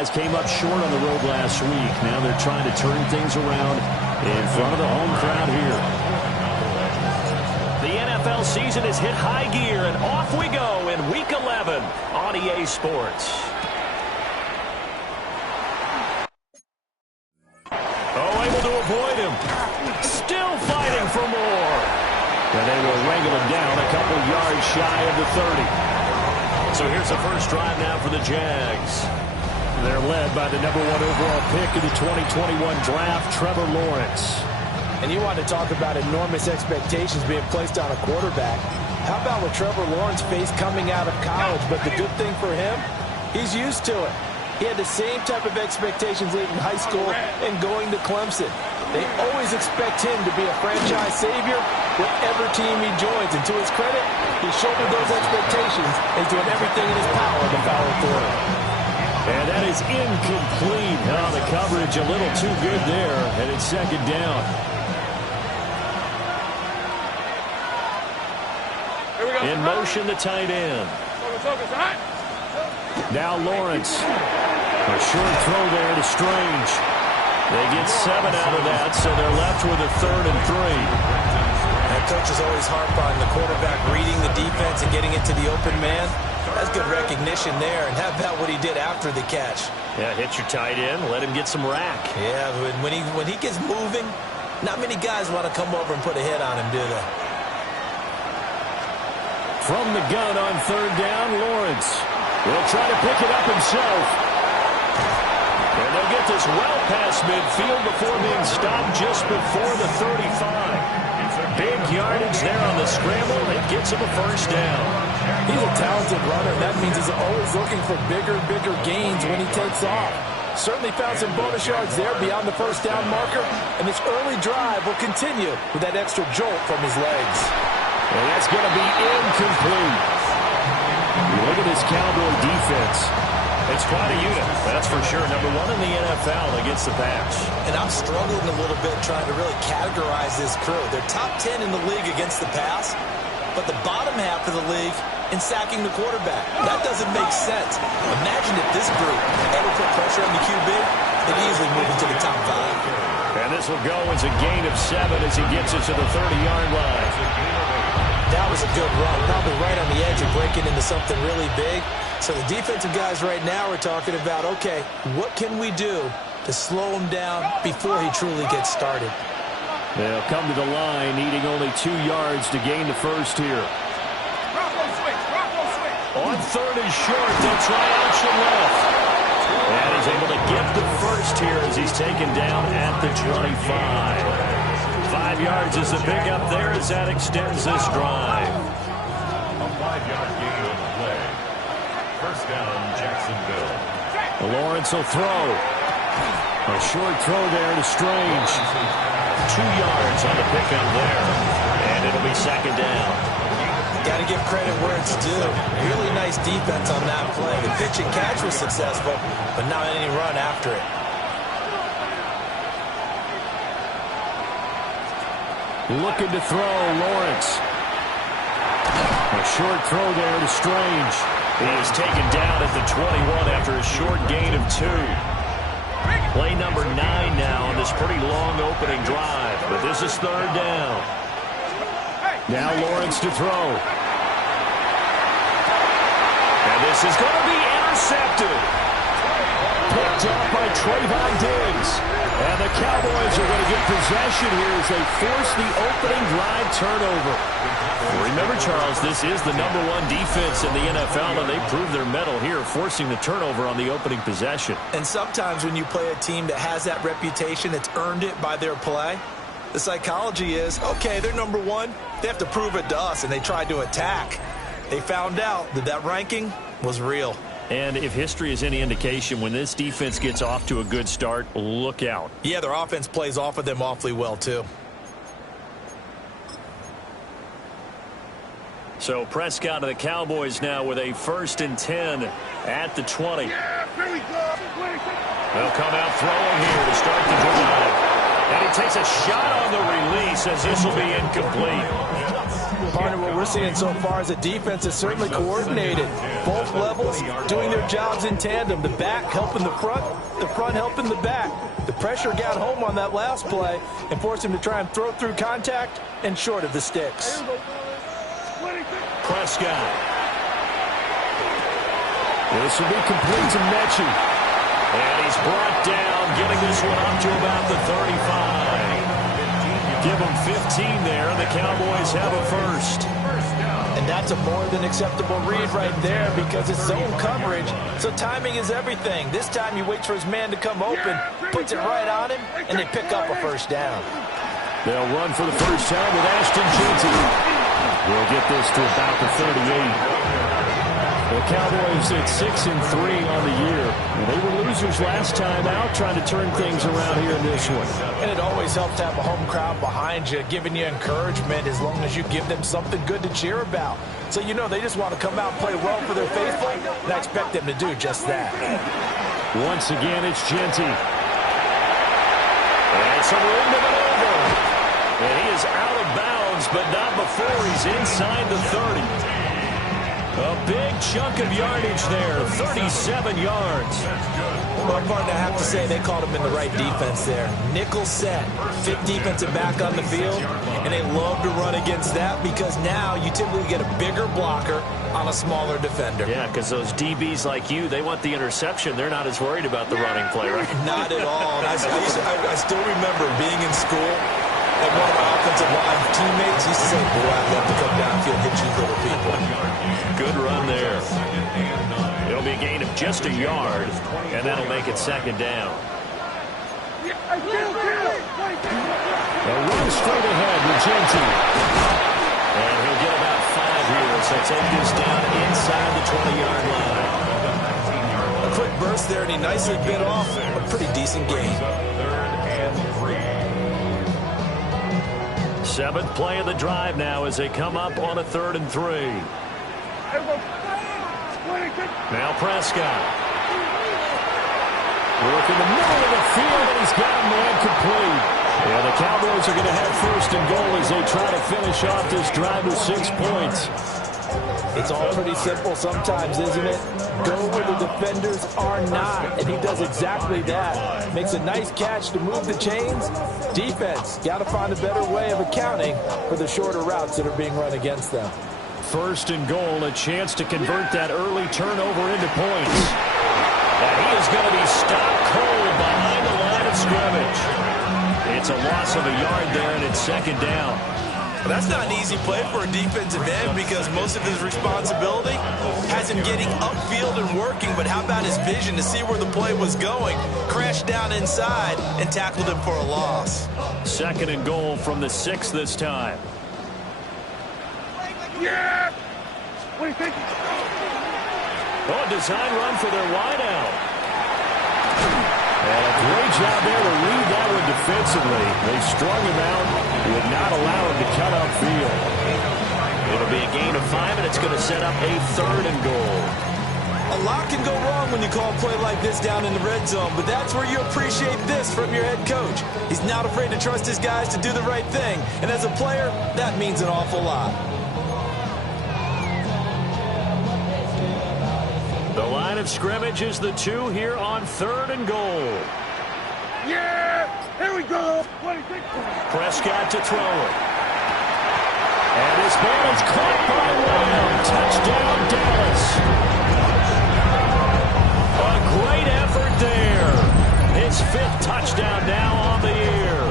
guys came up short on the road last week. Now they're trying to turn things around in front of the home crowd here. The NFL season has hit high gear, and off we go in Week 11 on EA Sports. Oh, able to avoid him. Still fighting for more. And they will wrangle him down a couple yards shy of the 30. So here's the first drive now for the Jags. They're led by the #1 overall pick in the 2021 draft, Trevor Lawrence. And you want to talk about enormous expectations being placed on a quarterback. How about what Trevor Lawrence faced coming out of college? But the good thing for him, he's used to it. He had the same type of expectations late in high school and going to Clemson. They always expect him to be a franchise savior whatever team he joins. And to his credit, he shouldered those expectations and is doing everything in his power to follow through. And that is incomplete. Oh, the coverage a little too good there, and it's second down. In motion, the tight end. Now Lawrence. A short throw there to Strange. They get 7 out of that, so they're left with a 3rd and 3. That coach is always harp on the quarterback reading the defense and getting into the open man. That's good recognition there. And how about what he did after the catch? Yeah, hit your tight end, let him get some rack. Yeah, when he gets moving, not many guys want to come over and put a hit on him, do they? From the gun on 3rd down, Lawrence will try to pick it up himself. And they'll get this well past midfield before being stopped just before the 35. Big yardage there on the scramble. It gets him a first down. He's a talented runner. That means he's always looking for bigger gains when he takes off. Certainly found some bonus yards there beyond the first down marker. And this early drive will continue with that extra jolt from his legs. And that's going to be incomplete. Look at this Cowboy defense. It's quite a unit, that's for sure. #1 in the NFL against the pass. And I'm struggling a little bit trying to really categorize this crew. They're top 10 in the league against the pass, but the bottom half of the league in sacking the quarterback. That doesn't make sense. Imagine if this group ever put pressure on the QB, they'd easily move into the top 5. And this will go as a gain of 7 as he gets it to the 30-yard line. That was a good run, probably right on the edge of breaking into something really big. So the defensive guys right now are talking about, okay, what can we do to slow him down before he truly gets started? They'll come to the line, needing only 2 yards to gain the first here. On 3rd and short, they'll try option left. And he's able to get the first here as he's taken down at the 25. 5 yards is the pickup there as that extends this drive. A 5-yard gain on the play. First down, Jacksonville. Lawrence will throw. A short throw there to Strange. 2 yards on the pickup there. And it'll be second down. Got to give credit where it's due. Really nice defense on that play. The pitch and catch was successful, but not any run after it. Looking to throw, Lawrence. A short throw there to Strange. He is taken down at the 21 after a short gain of 2. Play number 9 now on this pretty long opening drive, but this is 3rd down. Now Lawrence to throw. And this is going to be intercepted. Picked up by Trayvon Diggs. And the Cowboys are going to get possession here as they force the opening drive turnover. Remember, Charles, this is the #1 defense in the NFL, and they proved their mettle here, forcing the turnover on the opening possession. And sometimes when you play a team that has that reputation, it's earned it by their play. The psychology is, okay, they're #1. They have to prove it to us, and they tried to attack. They found out that that ranking was real. And if history is any indication, when this defense gets off to a good start, look out. Yeah, their offense plays off of them awfully well, too. So Prescott of the Cowboys now with a 1st and 10 at the 20. They'll come out throwing here to start the drive. And he takes a shot on the release as this will be incomplete. Partner, what we're seeing so far is a defense is certainly coordinated. Both levels doing their jobs in tandem. The back helping the front helping the back. The pressure got home on that last play and forced him to try and throw through contact and short of the sticks. Prescott. This will be complete to Mechie. And he's brought down, getting this one up to about the 35. Give him 15 there, and the Cowboys have a first. And that's a more than acceptable read right there because it's zone coverage, so timing is everything. This time he waits for his man to come open, puts it right on him, and they pick up a first down. They'll run for the first time with Ashton Jeanty. We'll get this to about the 38. The Cowboys at 6-3 on the year. They were losers last time out, trying to turn things around here in this one. And it always helps to have a home crowd behind you, giving you encouragement as long as you give them something good to cheer about. So you know they just want to come out and play well for their faithful, and I expect them to do just that. Once again, it's Jeanty. And some room to maneuver. And he is out of bounds, but not before he's inside the 30. A big chunk of yardage there, 37 yards. Well, partner, I have to say they called him in the right defense there. Nickel set, fifth defensive back on the field, and they love to run against that because now you typically get a bigger blocker on a smaller defender. Yeah, because those DBs like you, they want the interception. They're not as worried about the running play, right? Not at all. And I still remember being in school, and one of my offensive line teammates used to say, boy, I'd love to come downfield and hit you little people. Good run there. It'll be a gain of just a yard, and that'll make it second down. A run straight ahead with Jeanty. And he'll get about 5 here, so take this down inside the 20-yard line. A quick burst there, and he nicely bit off a pretty decent gain. 7th play of the drive now as they come up on a 3rd and 3. Now Prescott. Work in the middle of the field, and he's got a man complete. Yeah, the Cowboys are going to have 1st and goal as they try to finish off this drive with 6 points. It's all pretty simple sometimes, isn't it? Go where the defenders are not, and he does exactly that. Makes a nice catch to move the chains. Defense, got to find a better way of accounting for the shorter routes that are being run against them. 1st and goal, a chance to convert that early turnover into points. And he is going to be stopped cold behind the line of scrimmage. It's a loss of a yard there, and it's 2nd down. That's not an easy play for a defensive end because most of his responsibility has him getting upfield and working, but how about his vision to see where the play was going, crashed down inside, and tackled him for a loss. 2nd and goal from the 6 this time. Yeah! What do you think? Oh, design run for their wideout. And a great job there to read that one defensively. They strung him out, would not allow him to cut upfield. It'll be a gain of 5, and it's going to set up a 3rd and goal. A lot can go wrong when you call a play like this down in the red zone, but that's where you appreciate this from your head coach. He's not afraid to trust his guys to do the right thing, and as a player, that means an awful lot. The line of scrimmage is the 2 here on 3rd and goal. Yeah! Here we go! What do you think? Prescott to throw it. And this ball is caught by Lamb. Touchdown, Dallas. A great effort there. His 5th touchdown now on the year.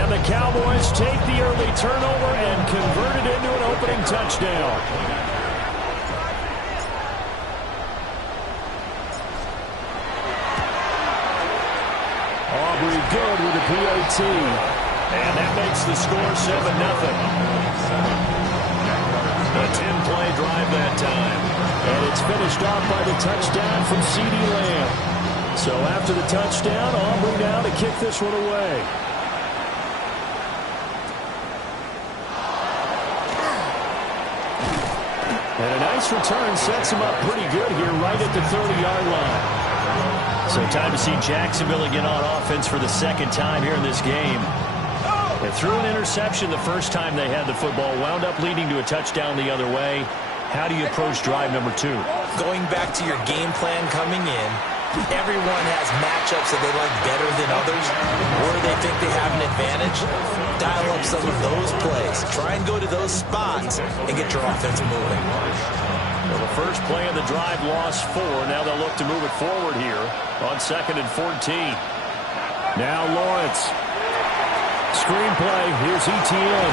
And the Cowboys take the early turnover and convert it into an opening touchdown. Good with the PAT. And that makes the score 7-0. A 10-play drive that time. And it's finished off by the touchdown from CeeDee Lamb. So after the touchdown, Aubrey now to kick this one away. And a nice return sets him up pretty good here right at the 30-yard line. So time to see Jacksonville again on offense for the 2nd time here in this game. They threw an interception the first time they had the football, wound up leading to a touchdown the other way. How do you approach drive number 2? Going back to your game plan coming in, everyone has matchups that they like better than others, or they think they have an advantage. Dial up some of those plays. Try and go to those spots and get your offense moving. Well, the first play of the drive lost 4. Now they'll look to move it forward here on 2nd and 14. Now Lawrence. Screenplay. Here's ETN.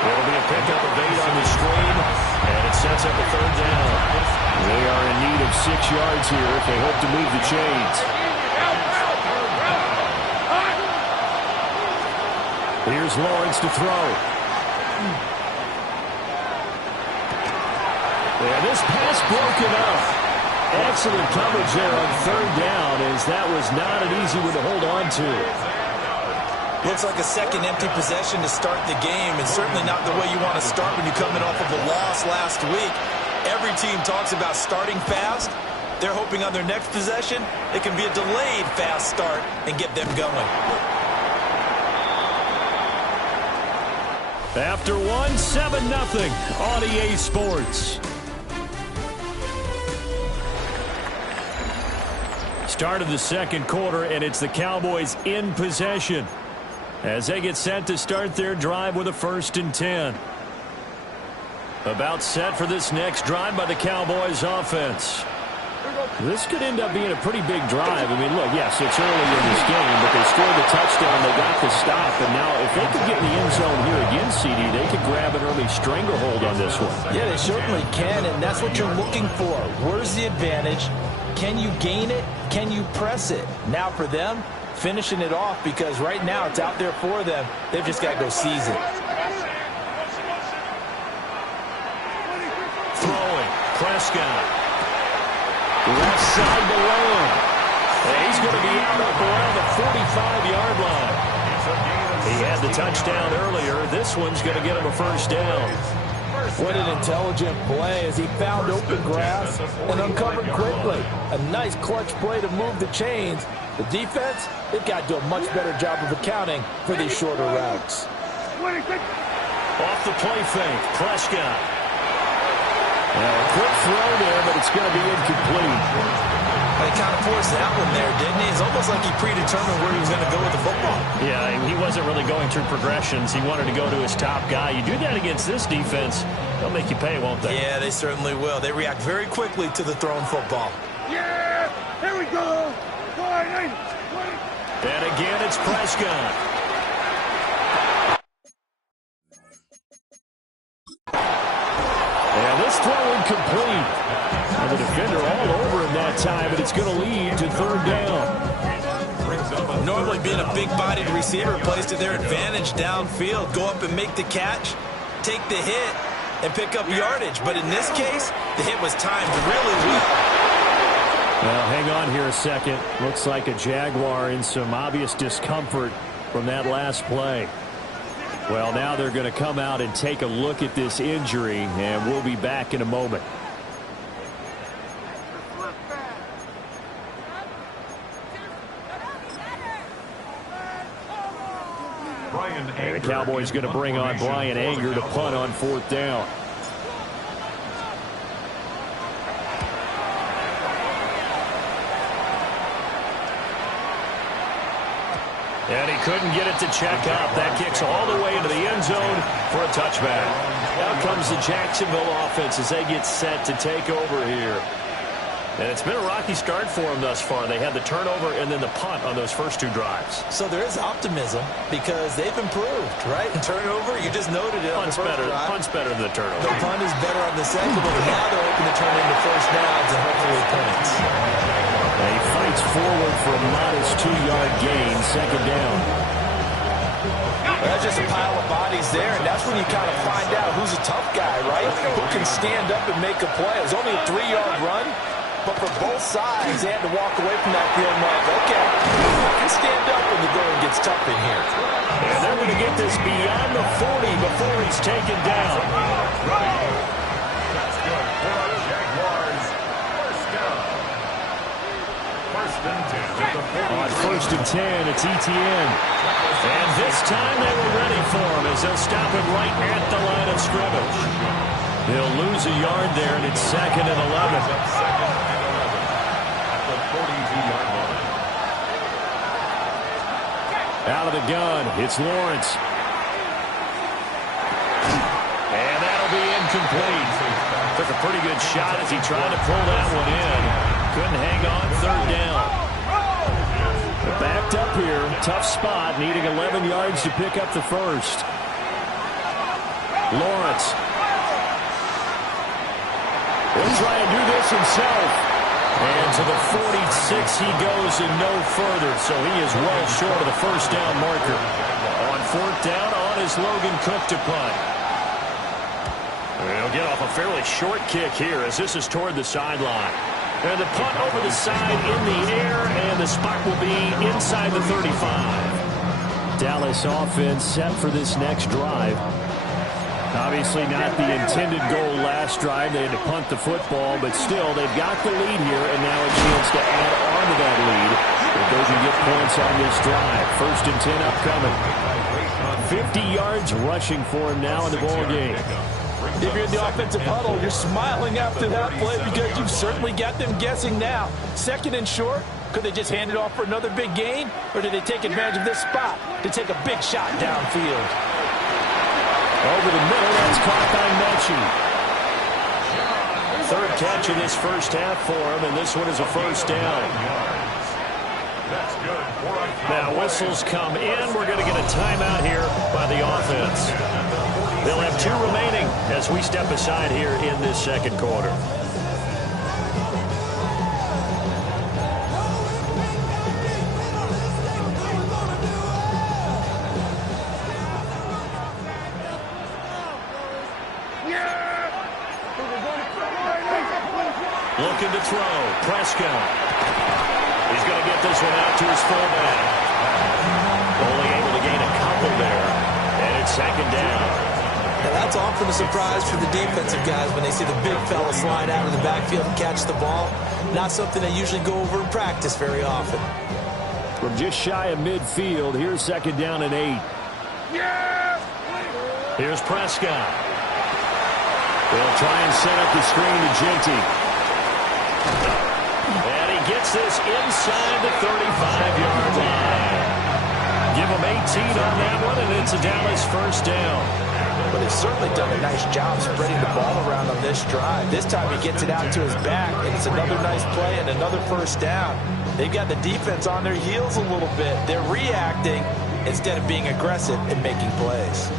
It'll be a pickup of 8 on the screen, and it sets up a 3rd down. They are in need of 6 yards here if they hope to move the chains. Here's Lawrence to throw. And this pass broken up. Excellent coverage there on 3rd down, as that was not an easy one to hold on to. Looks like a second empty possession to start the game, and certainly not the way you want to start when you're coming off of a loss last week. Every team talks about starting fast. They're hoping on their next possession it can be a delayed fast start and get them going. After 1, 7-0 on EA Sports. Start of the 2nd quarter, and it's the Cowboys in possession as they get set to start their drive with a 1st and 10. About set for this next drive by the Cowboys offense. This could end up being a pretty big drive. I mean, look, yes, it's early in this game, but they scored the touchdown, they got the stop, and now if they could get in the end zone here again, CD, they could grab an early stranglehold on this one. Yeah, they certainly can, and that's what you're looking for. Where's the advantage? Can you gain it? Can you press it? Now for them, finishing it off, because right now it's out there for them. They've just got to go seize it. Throwing, Prescott. Left side to Lamb. And he's going to be out up around the 45-yard line. He had the touchdown earlier. This one's going to get him a 1st down. What an intelligent play as he found open grass and uncovered quickly. A nice clutch play to move the chains. The defense, they've got to do a much better job of accounting for these shorter routes. Off the play fake, Prescott. Well, a quick throw there, but it's going to be incomplete. He kind of forced that one there, didn't he? It's almost like he predetermined where he was going to go with the football. Yeah, he wasn't really going through progressions. He wanted to go to his top guy. You do that against this defense, they'll make you pay, won't they? Yeah, they certainly will. They react very quickly to the thrown football. Yeah! Here we go! And again, it's Prescott. And this throw incomplete. And the defender all over him that time, but it's going to lead to 3rd down. Normally being a big-bodied receiver plays to their advantage downfield. Go up and make the catch, take the hit, and pick up yardage. But in this case, the hit was timed really well. Well, hang on here a second. Looks like a Jaguar in some obvious discomfort from that last play. Well, now they're going to come out and take a look at this injury, and we'll be back in a moment. And the Cowboys going to bring on Brian Anger to punt on 4th down. And he couldn't get it to check out. That kicks all the way into the end zone for a touchback. Out comes the Jacksonville offense as they get set to take over here. And it's been a rocky start for them thus far. They had the turnover and then the punt on those first 2 drives. So there is optimism because they've improved, right? Turnover, you just noted it. Punt's better than the turnover. The punt is better on the second, but now they're hoping to turn into 1st downs and hopefully points. And he fights forward for a modest 2-yard gain, 2nd down. That's just a pile of bodies there, and that's when you kind of find out who's a tough guy, right? Who can stand up and make a play. It was only a 3-yard run. But for both sides, they had to walk away from that field like, okay, I can stand up when the going gets tough in here. And they're going to get this beyond the 40 before he's taken down. That's good for Jaguars. 1st down. 1st On 1st and 10, it's ETN. And this time they were ready for him as they'll stop him right at the line of scrimmage. They'll lose a yard there, and it's 2nd and 11. At the 42-yard line. Out of the gun, it's Lawrence. And that'll be incomplete. Took a pretty good shot as he tried to pull that one in. Couldn't hang on, 3rd down. They're backed up here, tough spot, needing 11 yards to pick up the first. Lawrence. He'll try and do this himself. And to the 46 he goes and no further, so he is well short of the first down marker. On 4th down, on is Logan Cook to punt. He'll get off a fairly short kick here as this is toward the sideline. And the punt over the side in the air, and the spot will be inside the 35. Dallas offense set for this next drive. Obviously not the intended goal last drive. They had to punt the football, but still, they've got the lead here, and now a chance to add on to that lead if they can get points on this drive. 1st and 10 upcoming. 50 yards rushing for him now in the ball game. If you're in the offensive huddle, you're smiling after that play because you've certainly got them guessing now. 2nd and short, could they just hand it off for another big gain? Or did they take advantage of this spot to take a big shot downfield? Over the middle, that's caught by Mechie. 3rd catch of this first half for him, and this one is a first down. Now whistles come in. We're going to get a timeout here by the offense. They'll have 2 remaining as we step aside here in this 2nd quarter. Looking to throw. Prescott. He's going to get this one out to his fullback. Only able to gain a couple there. And it's 2nd down. Now that's often a surprise for the defensive guys when they see the big fella slide out of the backfield and catch the ball. Not something they usually go over in practice very often. From just shy of midfield, here's 2nd down and 8. Here's Prescott. They'll try and set up the screen to Ginty. And he gets this inside the 35-yard line. Give him 18 on that one, and it's a Dallas first down. But they've certainly done a nice job spreading the ball around on this drive. This time he gets it out to his back, and it's another nice play and another first down. They've got the defense on their heels a little bit. They're reacting instead of being aggressive and making plays.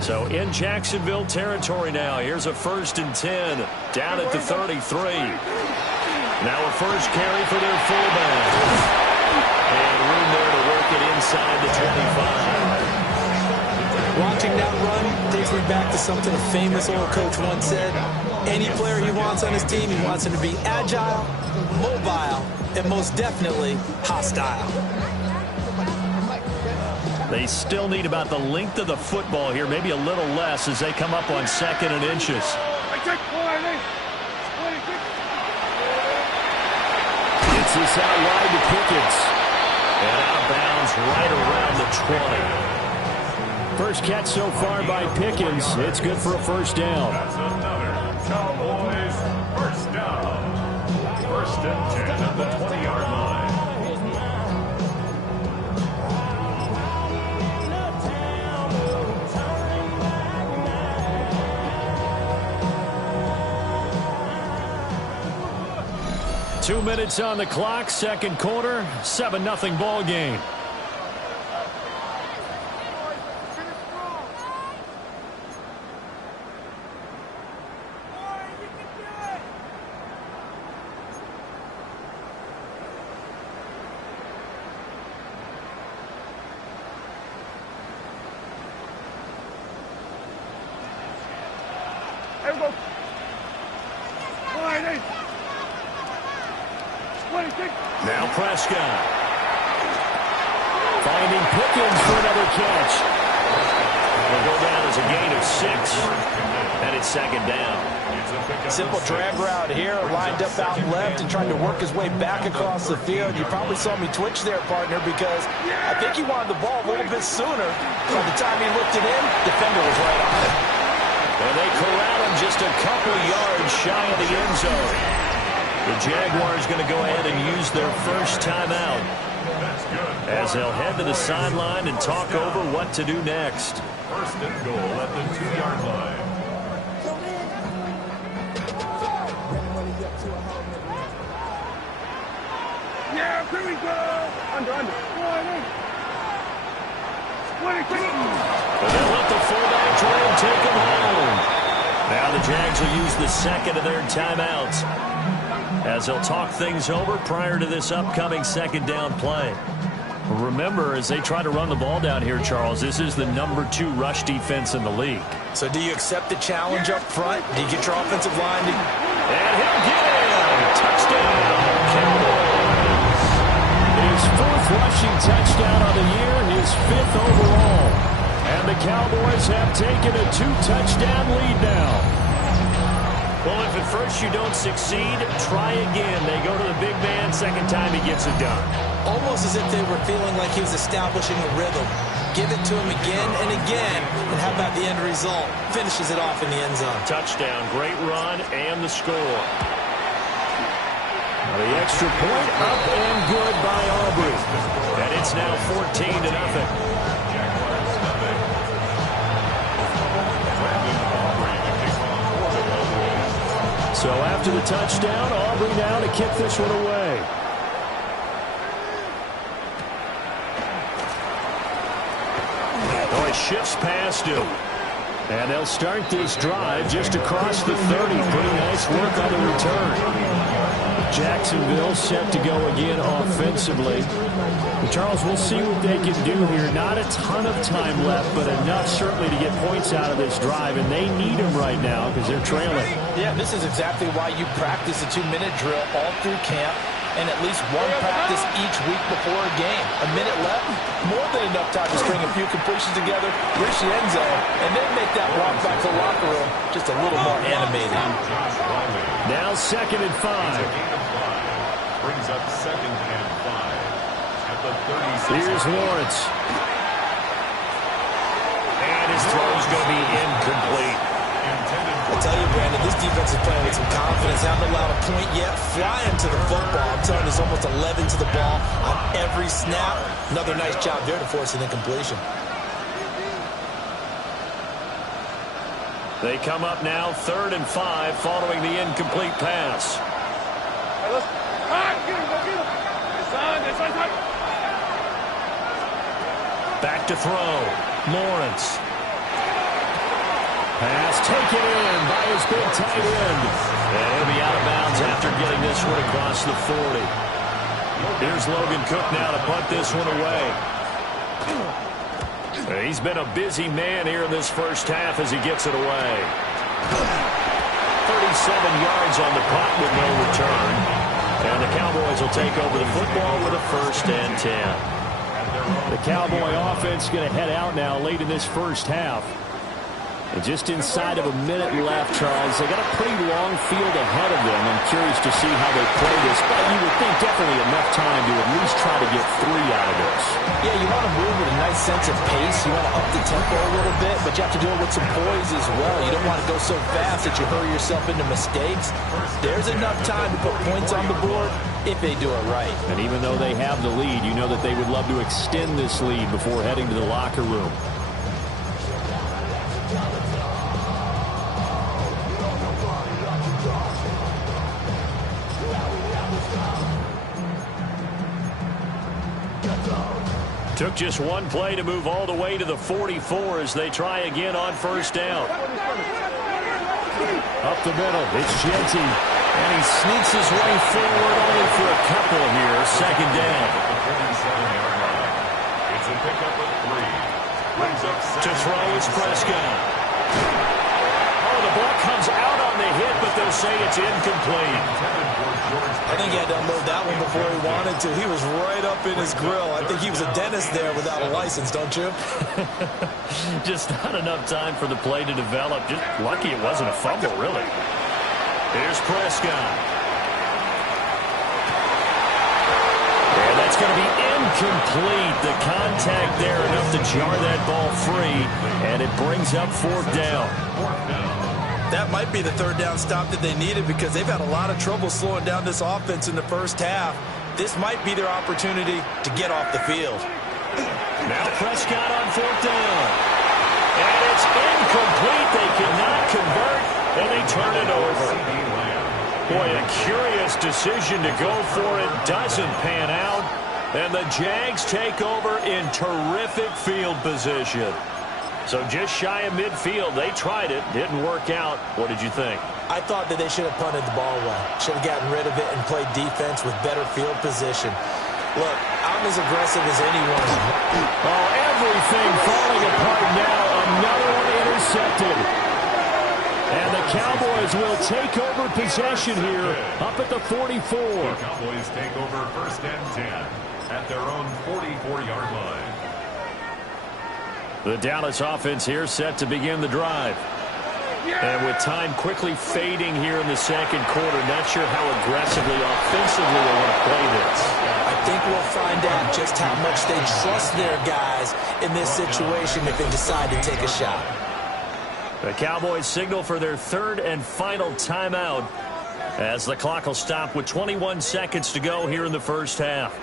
So in Jacksonville territory now. Here's a 1st and 10 down at the 33. Now a first carry for their fullback. And room there to work it inside the 25. Watching that run takes me back to something a famous old coach once said. Any player he wants on his team, he wants him to be agile, mobile, and most definitely hostile. They still need about the length of the football here, maybe a little less as they come up on 2nd and inches. Gets this out wide to Pickens. And out of bounds right around the 20. First catch so far by Pickens. It's good for a first down. That's another Cowboys first down. 1st and 10 at the 20-yard line. Two minutes on the clock, 2nd quarter, 7-0 ball game. There we go. Now Prescott. Finding Pickens for another catch. Will go down as a gain of 6, and it's second down. Simple drag route here, lined up out left and trying to work his way back across the field. You probably saw me twitch there, partner, because I think he wanted the ball a little bit sooner. By the time he looked it in, defender was right on it. And they corral him just a couple yards shy of the end zone. The Jaguars going to go ahead and use their first timeout as they'll head to the sideline and talk over what to do next. First and goal at the 2-yard line. Yeah, here we go. Under. 20. And they'll let the fullback try and take him home. Now the Jags will use the second of their timeouts as they'll talk things over prior to this upcoming second down play. Remember, as they try to run the ball down here, Charles, this is the #2 rush defense in the league. So do you accept the challenge up front? Do you get your offensive line to... And he'll get him. Touchdown, Cowboys. His 4th rushing touchdown of the year, his 5th overall. And the Cowboys have taken a 2-touchdown lead now. Well, if at first you don't succeed, try again. They go to the big man. Second time he gets it done. Almost as if they were feeling like he was establishing a rhythm. Give it to him again and again. And how about the end result? Finishes it off in the end zone. Touchdown, great run, and the score. The extra point up and good by Aubrey. And it's now 14-0. So after the touchdown, Aubrey now to kick this one away. Oh, it shifts past him. And they'll start this drive just across the 30. Pretty nice work on the return. Jacksonville set to go again offensively. And Charles, we'll see what they can do here. Not a ton of time left, but enough certainly to get points out of this drive. And they need them right now because they're trailing. Yeah, this is exactly why you practice a 2-minute drill all through camp and at least one practice each week before a game. A minute left, more than enough time to string a few completions together, reach the end zone, and then make that walk back to the locker room just a little more animated. Now 2nd and 5. Brings up 2nd and 5 at the 36. Here's Lawrence. And his throw's going to be incomplete. I tell you, Brandon, this defense is playing with some confidence. Haven't allowed a point yet. Flying to the football. I'm telling you, there's almost 11 to the ball on every snap. Another nice job there to force an incompletion. They come up now 3rd and 5 following the incomplete pass. Back to throw. Lawrence. Pass taken in by his big tight end. And he'll be out of bounds after getting this one across the 40. Here's Logan Cook now to punt this one away. He's been a busy man here in this first half as he gets it away. 37 yards on the punt with no return. And the Cowboys will take over the football with a 1st and 10. The Cowboy offense going to head out now late in this first half. And just inside of a minute left, Charles, they got a pretty long field ahead of them. I'm curious to see how they play this, but you would think definitely enough time to at least try to get 3 out of this. Yeah, you want to move with a nice sense of pace. You want to up the tempo a little bit, but you have to do it with some poise as well. You don't want to go so fast that you hurry yourself into mistakes. There's enough time to put points on the board if they do it right. And even though they have the lead, you know that they would love to extend this lead before heading to the locker room. Took just one play to move all the way to the 44 as they try again on 1st down. Up the middle, it's Genty. And he sneaks his way forward only for a couple here. 2nd down. It's a pickup of 3. To throw is Prescott. Oh, the ball comes out on the hit, but they'll say it's incomplete. I think he had to unload that one before he wanted to. He was right up in his grill. I think he was a dentist there without a license, don't you? Just not enough time for the play to develop. Just lucky it wasn't a fumble, really. Here's Prescott. And that's going to be incomplete. The contact there enough to jar that ball free, and it brings up fourth down. That might be the third down stop that they needed because they've had a lot of trouble slowing down this offense in the first half. This might be their opportunity to get off the field. Now Prescott on fourth down. And it's incomplete. They cannot convert, and they turn it over. Boy, a curious decision to go for it. Doesn't pan out. And the Jags take over in terrific field position. So just shy of midfield. They tried it. Didn't work out. What did you think? I thought that they should have punted the ball away. Should have gotten rid of it and played defense with better field position. Look, I'm as aggressive as anyone. Oh, everything falling apart now. Another one intercepted. And the Cowboys will take over possession here up at the 44. The Cowboys take over first and 10 at their own 44-yard line. The Dallas offense here set to begin the drive. And with time quickly fading here in the second quarter, not sure how aggressively, offensively they want to play this. I think we'll find out just how much they trust their guys in this situation if they decide to take a shot. The Cowboys signal for their third and final timeout as the clock will stop with 21 seconds to go here in the first half.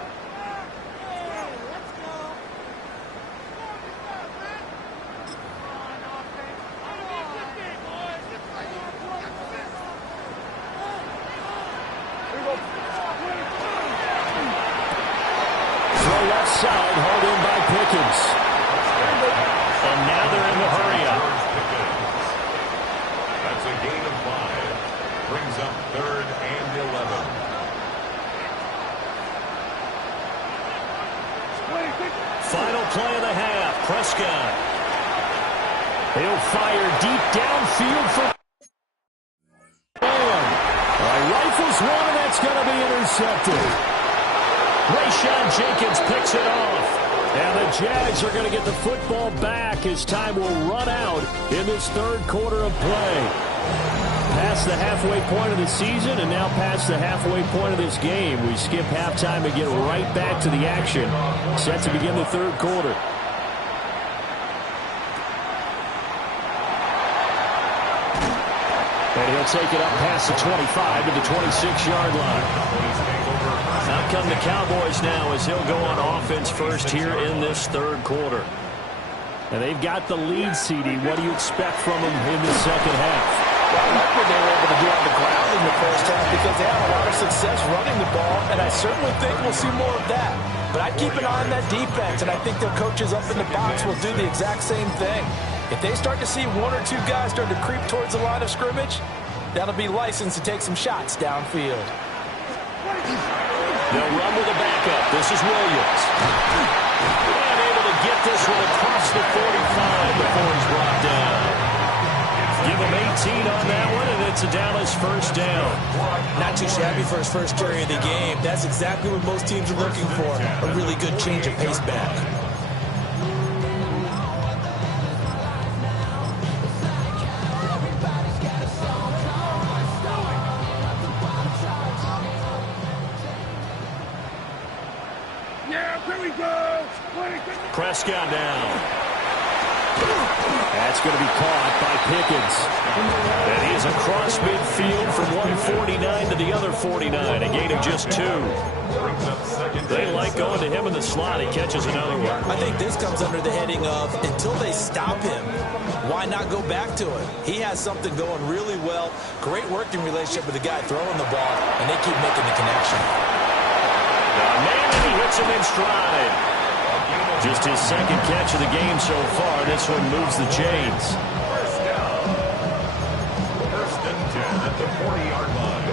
Side hauled in by Pickens. And now they're in the hurry-up. That's a gain of 5. Brings up third and 11. Final play of the half. Prescott. He'll fire deep downfield for rifles one, and that's going to be intercepted. Rayshon Jenkins picks it off. And the Jags are going to get the football back as time will run out in this third quarter of play. Past the halfway point of the season and now past the halfway point of this game. We skip halftime and get right back to the action. Set to begin the third quarter. And he'll take it up past the 25 to the 26-yard line. Out come the Cowboys now as he'll go on offense first here in this third quarter. And they've got the lead, CD. What do you expect from them in the second half? Well, I like what they were able to do on the ground in the first half because they had a lot of success running the ball, and I certainly think we'll see more of that. But I'd keep an eye on that defense, and I think their coaches up in the box will do the exact same thing. If they start to see one or two guys start to creep towards the line of scrimmage, that'll be licensed to take some shots downfield. They'll run with a backup. This is Williams. And able to get this one across the 45 before he's brought down. Give him 18 on that one, and it's a Dallas first down. Not too shabby for his first carry of the game. That's exactly what most teams are looking for, a really good change of pace back. Prescott down. That's going to be caught by Pickens. And he is across midfield from 149 to the other 49, a gain of just 2. They like going to him in the slot. He catches another one. I think this comes under the heading of until they stop him, why not go back to it? He has something going really well. Great working relationship with the guy throwing the ball, and they keep making the connection. Man, and he hits him in stride. Just his second catch of the game so far. This one moves the chains. First down. First and 10 at the 40-yard line.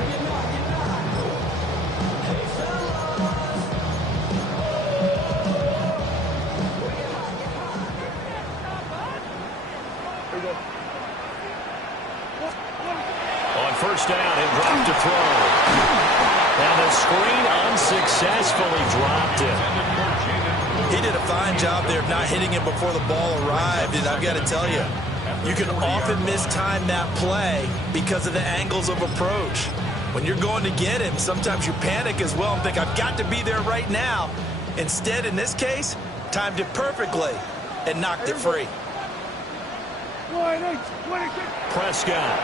On first down, he'll drop to throw. And the successfully dropped it. He did a fine job there of not hitting him before the ball arrived, and I've got to tell you, you can often mistime that play because of the angles of approach. When you're going to get him, sometimes you panic as well and think, I've got to be there right now. Instead, in this case, timed it perfectly and knocked it free. Prescott.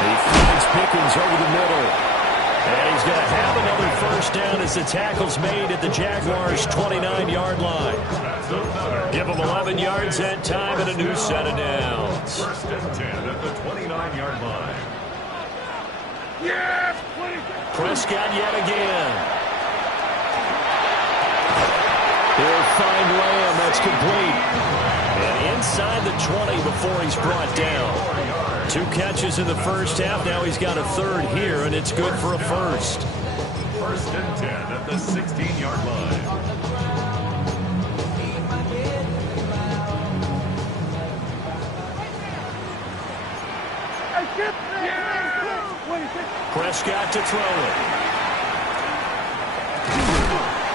He finds Pickens over the middle. And he's going to have another first down as the tackle's made at the Jaguars' 29-yard line. Give them 11 yards that time and a new set of downs. First and 10 at the 29-yard line. Prescott yet again. He'll find Lamb. That's complete. And inside the 20 before he's brought down. 2 catches in the first half. Now he's got a third here, and it's good for a first. First and 10 at the 16-yard line. Prescott to throw it.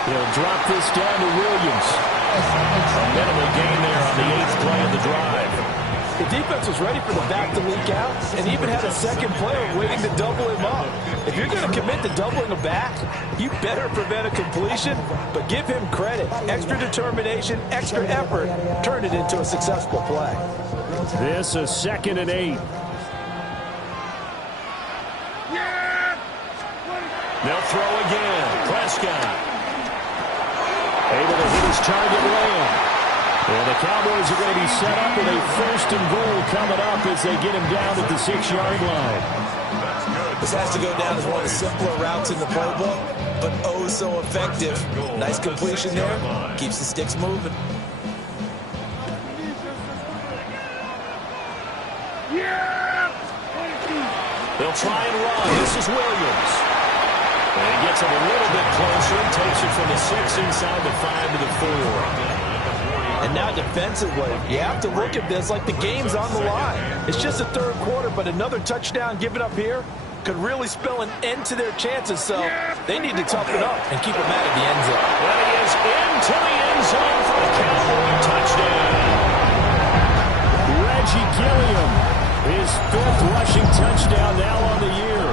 He'll drop this down to Williams. A minimal gain there on the 8th play of the drive. The defense was ready for the back to leak out and even had a second player waiting to double him up. If you're going to commit to doubling a back, you better prevent a completion, but give him credit. Extra determination, extra effort, turned it into a successful play. This is 2nd and 8. They'll throw again. Prescott. Able to hit his target Lamb. And the Cowboys are going to be set up with a first and goal coming up as they get him down at the 6-yard line. This has to go down as one of the simpler routes in the playbook, but oh so effective. Nice completion there. Keeps the sticks moving. They'll try and run. This is Williams. And he gets him a little bit closer and takes it from the 6 inside the 5 to the 4. And now defensively, you have to look at this like the game's on the line. It's just the 3rd quarter, but another touchdown given up here could really spell an end to their chances. So they need to toughen up and keep them out of the end zone. Well, he is into the end zone for a Cowboy touchdown. Reggie Gilliam, his 5th rushing touchdown now on the year.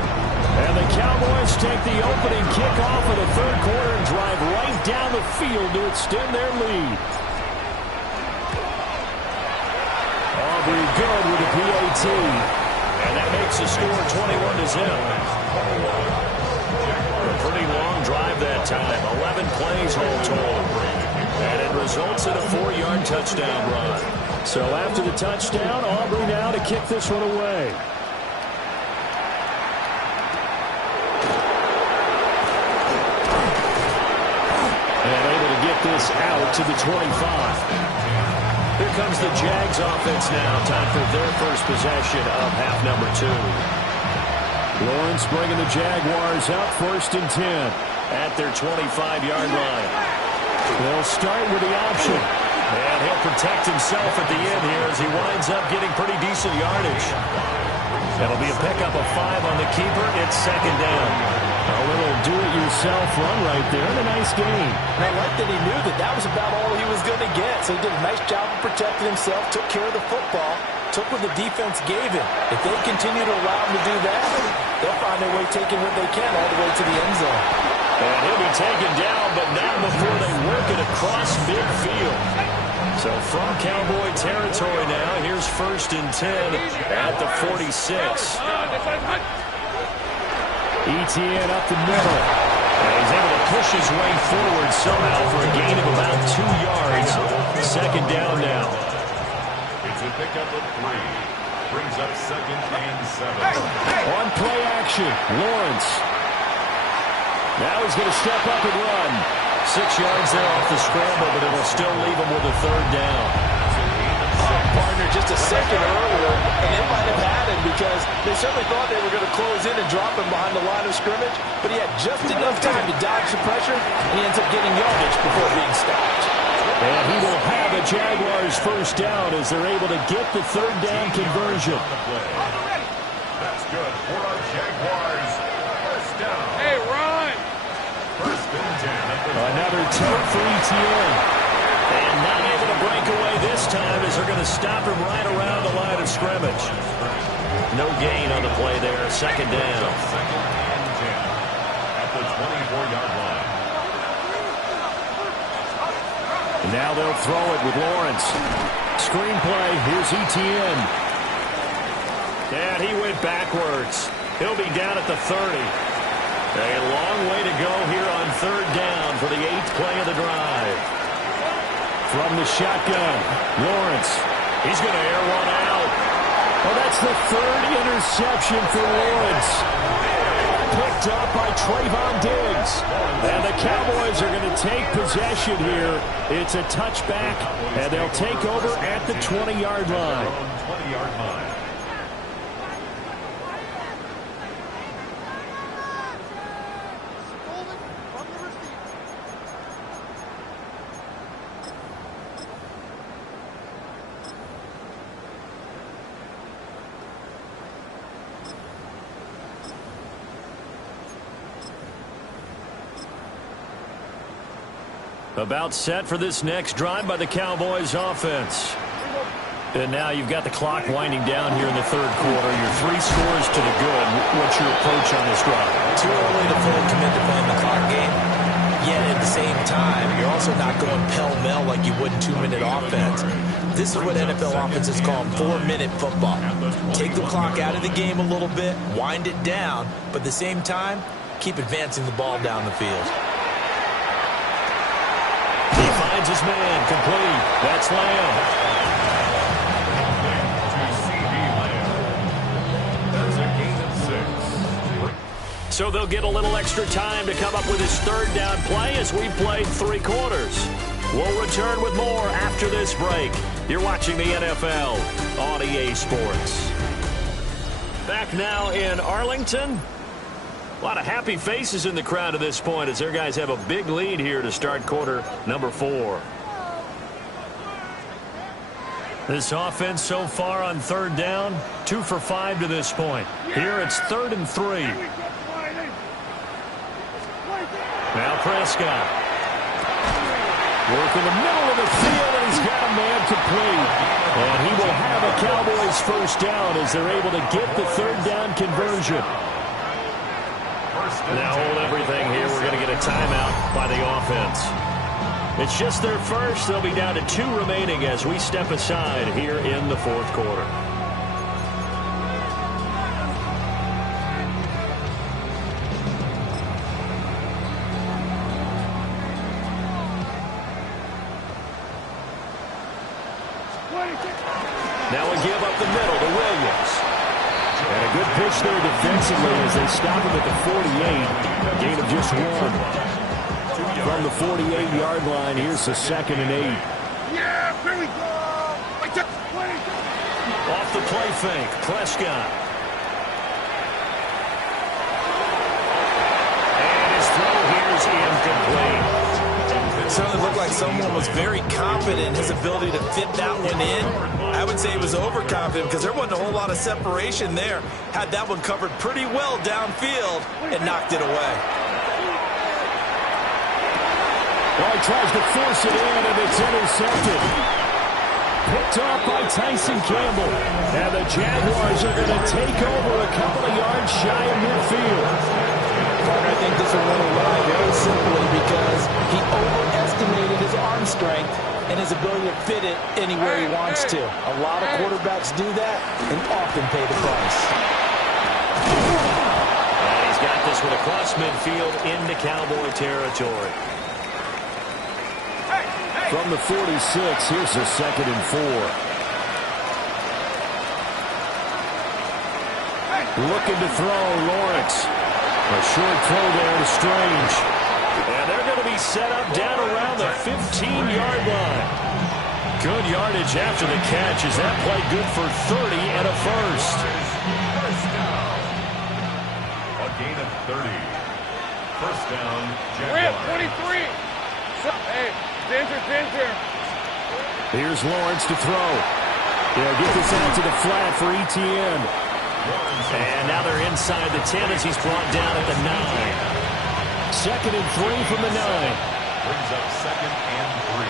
And the Cowboys take the opening kickoff of the 3rd quarter and drive right down the field to extend their lead. Aubrey good with the PAT. And that makes the score 21-0. A pretty long drive that time. 11 plays all told. And it results in a 4-yard touchdown run. So after the touchdown, Aubrey now to kick this one away. And able to get this out to the 25. Here comes the Jags offense now. Time for their first possession of half number 2. Lawrence bringing the Jaguars up 1st and 10 at their 25-yard line. They'll start with the option. And he'll protect himself at the end here as he winds up getting pretty decent yardage. That'll be a pickup of 5 on the keeper. It's 2nd down. A little do-it-yourself run right there and a nice gain. And I like that he knew that that was about all he was going to get. So he did a nice job of protecting himself, took care of the football, took what the defense gave him. If they continue to allow him to do that, they'll find their way taking what they can all the way to the end zone. And he'll be taken down, but not before they work it across midfield. So from Cowboy territory now, here's 1st and 10 at the 46. Etienne up the middle. And he's able to push his way forward somehow for a gain of about 2 yards. 2nd down now. It's a pickup of 3. Brings up 2nd and 7. On play action, Lawrence. Now he's going to step up and run. 6 yards there off the scramble, but it'll still leave him with a 3rd down. Partner just a second earlier, and they might have had him because they certainly thought they were going to close in and drop him behind the line of scrimmage, but he had just enough time to dodge the pressure, and he ends up getting yardage before being stopped. And he will have a Jaguars first down as they're able to get the 3rd down conversion. That's good for our Jaguars. First down. Hey, Another toe for ETN. And not able to break away this time as they're going to stop him right around the line of scrimmage. No gain on the play there. Second down. Second and 10 at the 24-yard line. And now they'll throw it with Lawrence. Screenplay. Here's ETN. And he went backwards. He'll be down at the 30. A long way to go here on third down for the 8th play of the drive. From the shotgun, Lawrence. He's going to air one out. Well, that's the 3rd interception for Lawrence. Picked up by Trayvon Diggs. And the Cowboys are going to take possession here. It's a touchback, and they'll take over at the 20-yard line. 20-yard line. About set for this next drive by the Cowboys offense. And now you've got the clock winding down here in the third quarter. Your 3 scores to the good. What's your approach on this drive? Too early to fully commit to playing the clock game. Yet at the same time, you're also not going pell-mell like you would in 2-minute offense. This is what NFL offenses call 4-minute football. Take the clock out of the game a little bit, wind it down, but at the same time, keep advancing the ball down the field. He finds his man, complete. That's Lamb. That's a gain of 6. So they'll get a little extra time to come up with his third down play as we played 3 quarters. We'll return with more after this break. You're watching the NFL on EA Sports. Back now in Arlington. A lot of happy faces in the crowd at this point as their guys have a big lead here to start quarter number 4. This offense so far on third down, 2 for 5 to this point. Here it's 3rd and 3. Now Prescott. Work in the middle of the field, and he's got a man complete. And he will have a Cowboys first down as they're able to get the third down conversion. Now hold everything here. We're going to get a timeout by the offense. It's just their first. They'll be down to 2 remaining as we step aside here in the 4th quarter. Now a give up the middle to Williams. And a good pitch there defensively as they stop him at the 48. Gain of just 1. From the 48-yard line, here's the 2nd and 8. Yeah, here we go. Off the play fake, Prescott. And his throw here is incomplete. It certainly looked like someone was very confident in his ability to fit that one in. I would say he was overconfident because there wasn't a whole lot of separation there. Had that one covered pretty well downfield and knocked it away. Well, he tries to force it in, and it's intercepted. Picked off by Tyson Campbell. And the Jaguars are going to take over a couple of yards shy of midfield. I think this will win a ride very simply because he overestimated his arm strength and his ability to fit it anywhere he wants to. A lot of quarterbacks do that and often pay the price. And he's got this one across midfield into Cowboy territory. From the 46, here's the 2nd and 4. Looking to throw, Lawrence. A short throw there to Strange. And they're going to be set up down around the 15-yard line. Good yardage after the catch. Is that play good for 30 and a first? A gain of 30. First down, We're Jaguars. at 23. Hey, Ginger. Here's Lawrence to throw. They'll get this out to the flat for ETN. And now they're inside the 10 as he's brought down at the 9. 2nd and 3 from the 9. brings up 2nd and 3.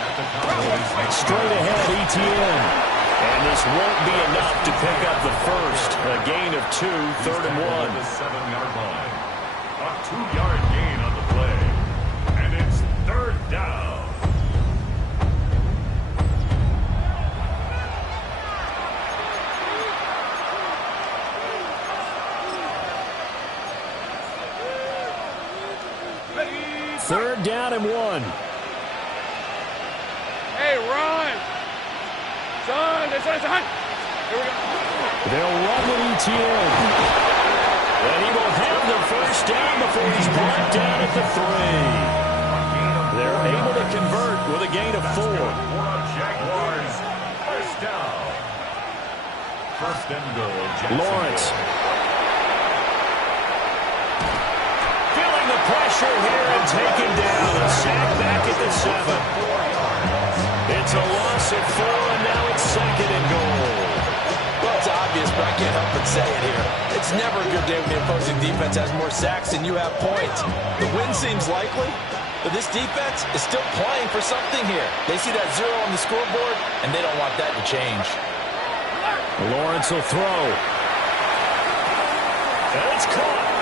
At the Cowboys. Straight ahead, ETN. And this won't be enough to pick up the first. A gain of 2, 3rd and 1. The 7-yard line. A 2-yard gain on the play. And it's 3rd down. Third down and 1. Hey, run! Son, this is hot. Here we go. They'll run with ETN. And he will have the first down before he's brought down at the 3. They're able to convert with a gain of 4. Jaguars, first down. First and goal, Lawrence. Feeling the pressure here and taken down. A sack back at the 7. It's a loss of 4, and now it's 2nd and goal. Well, it's obvious, but I can't help but say it here. It's never a good day when the opposing defense has more sacks than you have points. The win seems likely, but this defense is still playing for something here. They see that 0 on the scoreboard, and they don't want that to change. Lawrence will throw. And it's caught.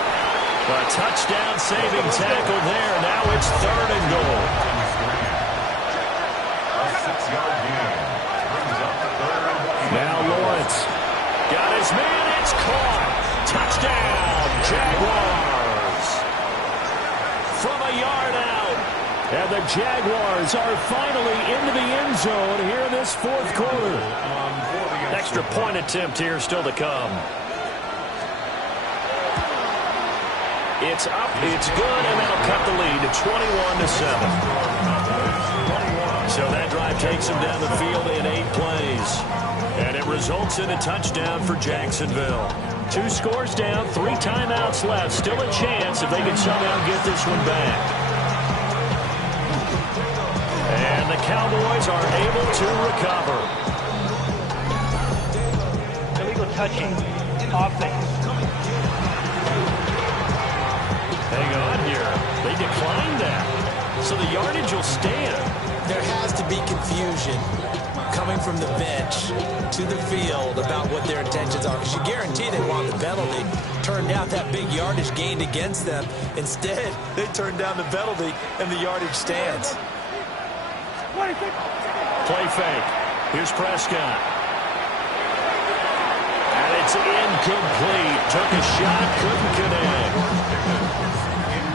A touchdown-saving tackle there. Now it's 3rd and goal. Now Lawrence got his man. It's caught. Touchdown, Jaguars. From a yard out. And the Jaguars are finally into the end zone here in this 4th quarter. Extra point attempt here still to come. It's up, it's good, and that'll cut the lead to 21-7. So that drive takes him down the field in 8 plays. And it results in a touchdown for Jacksonville. 2 scores down, 3 timeouts left. Still a chance if they can somehow get this one back. And the Cowboys are able to recover. Illegal touching, offense. Hang on here. They declined that. So the yardage will stand. There has to be confusion coming from the bench to the field about what their intentions are, because you guarantee they want the penalty. Turned out that big yardage gained against them. Instead, they turned down the penalty, and the yardage stands. Play fake. Here's Prescott. And it's incomplete. Took a shot, couldn't connect.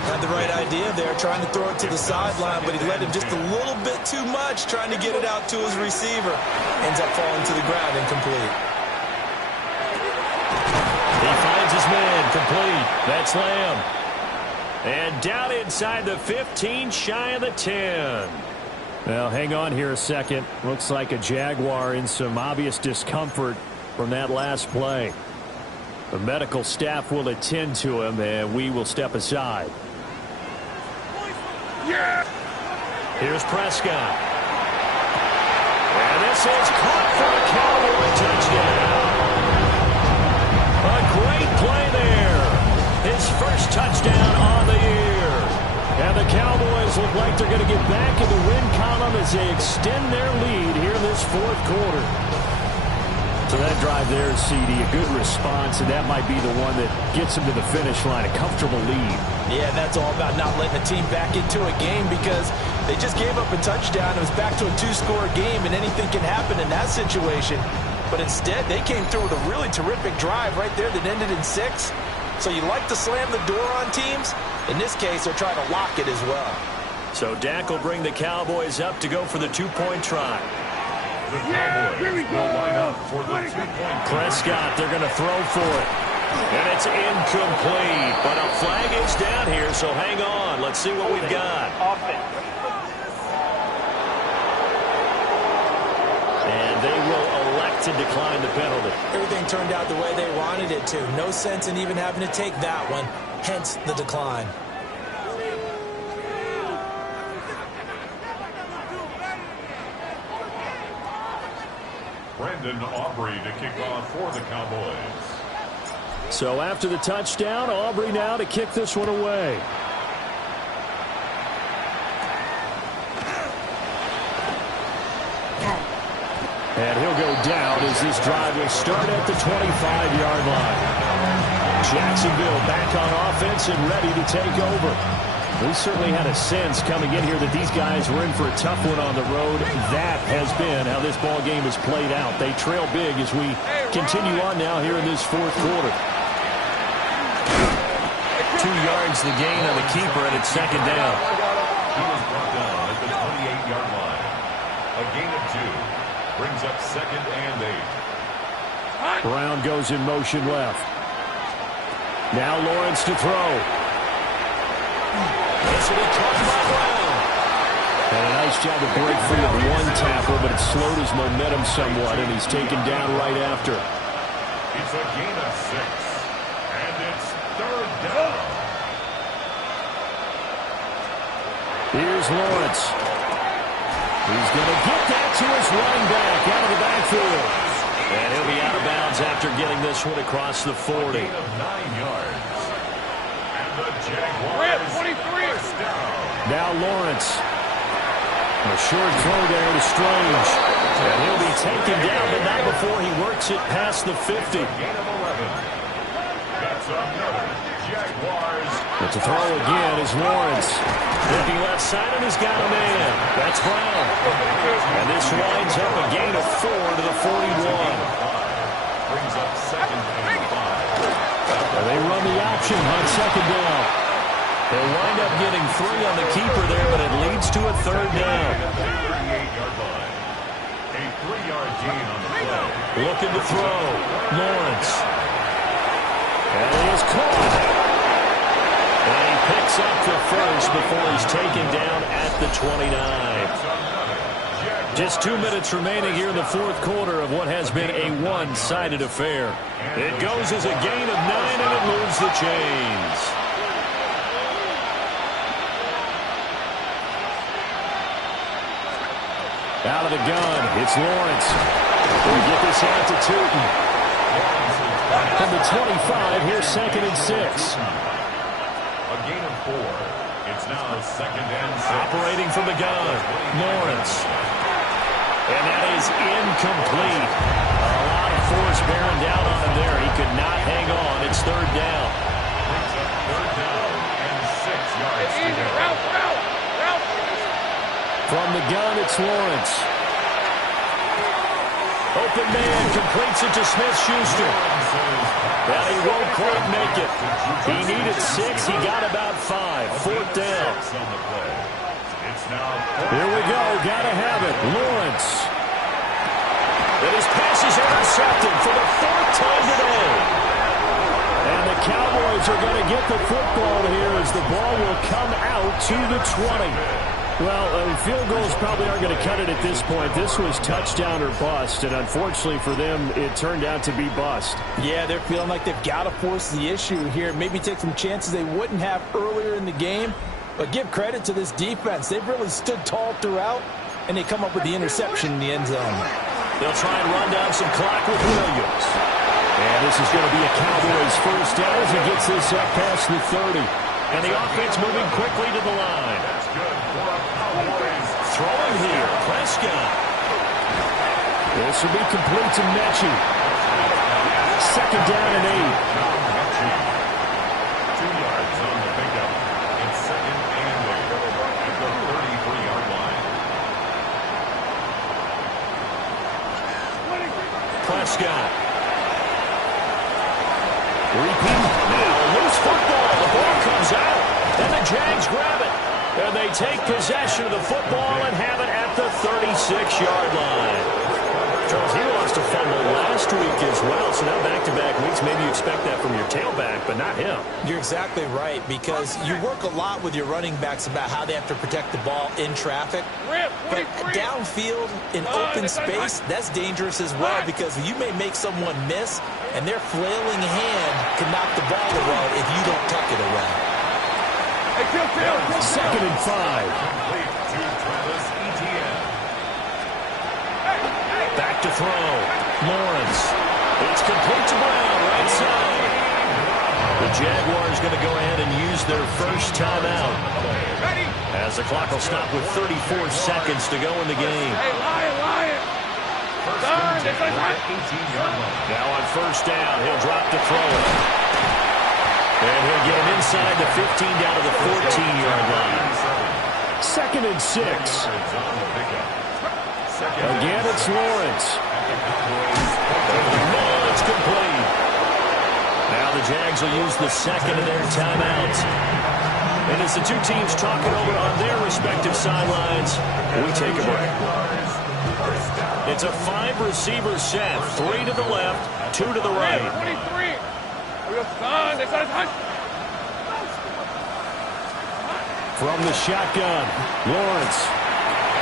Had the right idea there, trying to throw it to the sideline, but he let him just a little bit too much, trying to get it out to his receiver. Ends up falling to the ground, incomplete. He finds his man, complete. That's Lamb. And down inside the 15, shy of the 10. Well, hang on here a second. Looks like a Jaguar in some obvious discomfort from that last play. The medical staff will attend to him, and we will step aside. Yeah! Here's Prescott. And this is caught for a Cowboy touchdown. A great play there. His first touchdown on the year. And the Cowboys look like they're going to get back in the win column as they extend their lead here in this 4th quarter. So that drive there, CD, a good response, and that might be the one that gets them to the finish line, a comfortable lead. Yeah, that's all about not letting the team back into a game, because they just gave up a touchdown. It was back to a 2-score game, and anything can happen in that situation. But instead, they came through with a really terrific drive right there that ended in 6. So you like to slam the door on teams. In this case, they're trying to lock it as well. So Dak will bring the Cowboys up to go for the 2-point try. The Cowboys will line up for the 2-point. Prescott, they're going to throw for it. And it's incomplete. But a flag is down here, so hang on. Let's see what we've got. And they will elect to decline the penalty. Everything turned out the way they wanted it to. No sense in even having to take that one. Hence the decline. Brandon Aubrey to kick off for the Cowboys. So after the touchdown, Aubrey now to kick this one away. And he'll go down as this drive will start at the 25-yard line. Jacksonville back on offense and ready to take over. We certainly had a sense coming in here that these guys were in for a tough one on the road. That has been how this ball game has played out. They trail big as we continue on now here in this fourth quarter. 2 yards the gain on the keeper, and it's second down. He was brought down at the 28-yard line. A gain of 2 brings up second and 8. Brown goes in motion left. Now Lawrence to throw. This will be caught by Brown. And a nice job to break free of one tackle, but it slowed his momentum somewhat, and he's taken down right after. It's a gain of 6, and it's third down. Here's Lawrence. He's going to get that to his running back out of the backfield. And he'll be out of bounds after getting this one across the 40. A gain of 9 yards. And the Jaguars 23. first down. Now Lawrence. A short throw there to Strange. And he'll be taken down, but not before he works it past the 50. Gain of 11. That's another Jaguars. But to throw again is Lawrence. Looking left side, and he's got a man. That's Brown. And this winds up a gain of 4 to the 41. Brings up second and 5. And they run the option on second down. They'll wind up getting 3 on the keeper there, but it leads to a third down. 38-yard line. A 3-yard gain on the play. Looking to throw. Lawrence. And he is caught. And he picks up the first before he's taken down at the 29. Just 2 minutes remaining here in the fourth quarter of what has been a one-sided affair. It goes as a gain of 9, and it moves the chains. Out of the gun, it's Lawrence. We get this out to Tootin. From the 25, here's second and 6. A gain of 4. It's now second and 6. Operating from the gun, Lawrence. And that is incomplete. A lot of force bearing down on him there. He could not hang on. It's third down. Brings up third down and 6 yards to go. Route. From the gun, it's Lawrence. Open man completes it to Smith-Schuster. Well, he won't quite make it. He needed 6. He got about 5. Fourth down. Here we go. Gotta have it. Lawrence. And his pass is intercepted for the 4th time today. And the Cowboys are going to get the football here as the ball will come out to the 20. Well, field goals probably aren't going to cut it at this point. This was touchdown or bust, and unfortunately for them, it turned out to be bust. Yeah, they're feeling like they've got to force the issue here. Maybe take some chances they wouldn't have earlier in the game. But give credit to this defense. They've really stood tall throughout, and they come up with the interception in the end zone. They'll try and run down some clock with Williams. And this is going to be a Cowboys first down as he gets this up past the 30. And the offense moving quickly to the line. Throwing here, Prescott. This will be complete to Mechie. Second down and 8. 2 yards on the pickup. It's second and 8 at the 33-yard line. Prescott. Repeat. Now loose football. The ball comes out. And the Jags grab it. And they take possession of the football and have it at the 36-yard line. Charles, he lost a fumble last week as well, so now back-to-back weeks, maybe you expect that from your tailback, but not him. You're exactly right, because you work a lot with your running backs about how they have to protect the ball in traffic. But downfield, in open space, that's dangerous as well, because you may make someone miss, and their flailing hand can knock the ball away if you don't tuck it away. Second and 5. Complete to Travis Etienne. Back to throw. Lawrence. It's complete to Brown, right side. The Jaguars going to go ahead and use their first timeout. As the clock will stop with 34 seconds to go in the game. First and 10 at the 18-yard line. Now on first down, he'll drop to throw it. And he'll get him inside the 15 down to the 14-yard line. 2nd and 6. Again, it's Lawrence. No, it's complete. Now the Jags will use the second of their timeouts. And as the two teams talk it over on their respective sidelines, we take a break. It's a 5-receiver set. 3 to the left, 2 to the right. 23. From the shotgun, Lawrence.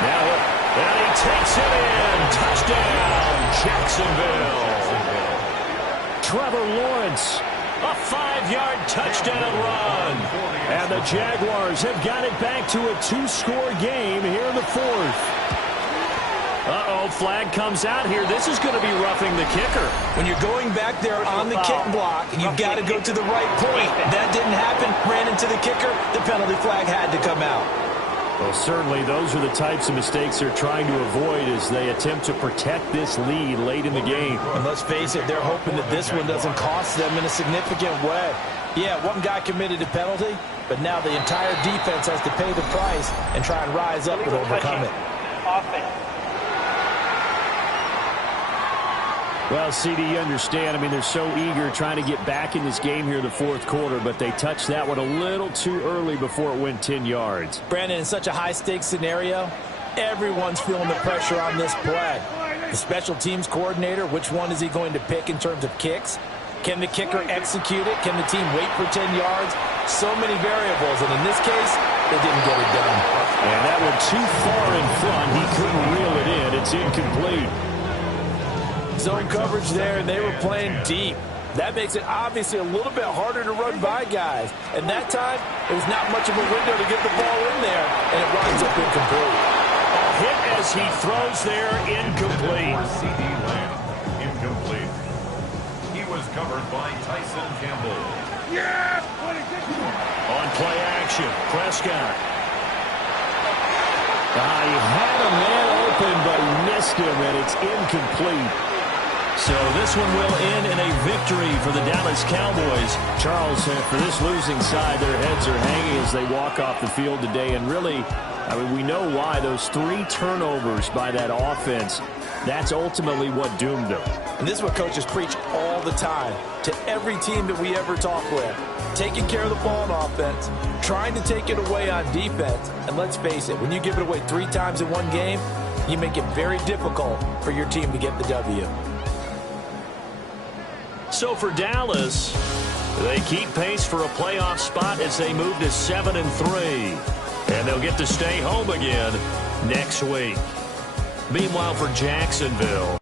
Now, and he takes it in. Touchdown, Jacksonville. Trevor Lawrence, a 5-yard touchdown run. And the Jaguars have got it back to a 2-score game here in the 4th. Uh-oh, flag comes out here. This is going to be roughing the kicker. When you're going back there on the kick block, you've got to go to the right point. That didn't happen. Ran into the kicker. The penalty flag had to come out. Well, certainly those are the types of mistakes they're trying to avoid as they attempt to protect this lead late in the game. And let's face it, they're hoping that this one doesn't cost them in a significant way. Yeah, one guy committed a penalty, but now the entire defense has to pay the price and try and rise up and overcome it. Well, CD, you understand. I mean, they're so eager trying to get back in this game here in the 4th quarter, but they touched that one a little too early before it went 10 yards. Brandon, in such a high-stakes scenario, everyone's feeling the pressure on this play. The special teams coordinator, which one is he going to pick in terms of kicks? Can the kicker execute it? Can the team wait for 10 yards? So many variables, and in this case, they didn't get it done. And that one too far in front. He couldn't reel it in. It's incomplete. Zone coverage there, and they were playing deep. That makes it obviously a little bit harder to run by guys. And that time, it was not much of a window to get the ball in there, and it winds up incomplete. A hit as he throws there, incomplete. CD Lamb, incomplete. He was covered by Tyson Campbell. Yeah! On play action, Prescott. He had a man open, but he missed him, and it's incomplete. So this one will end in a victory for the Dallas Cowboys. Charles, for this losing side, their heads are hanging as they walk off the field today. And really, I mean, we know why. Those 3 turnovers by that offense, that's ultimately what doomed them. And this is what coaches preach all the time to every team that we ever talk with. Taking care of the ball on offense, trying to take it away on defense. And let's face it, when you give it away 3 times in one game, you make it very difficult for your team to get the W. So for Dallas, they keep pace for a playoff spot as they move to 7-3. And they'll get to stay home again next week. Meanwhile, for Jacksonville,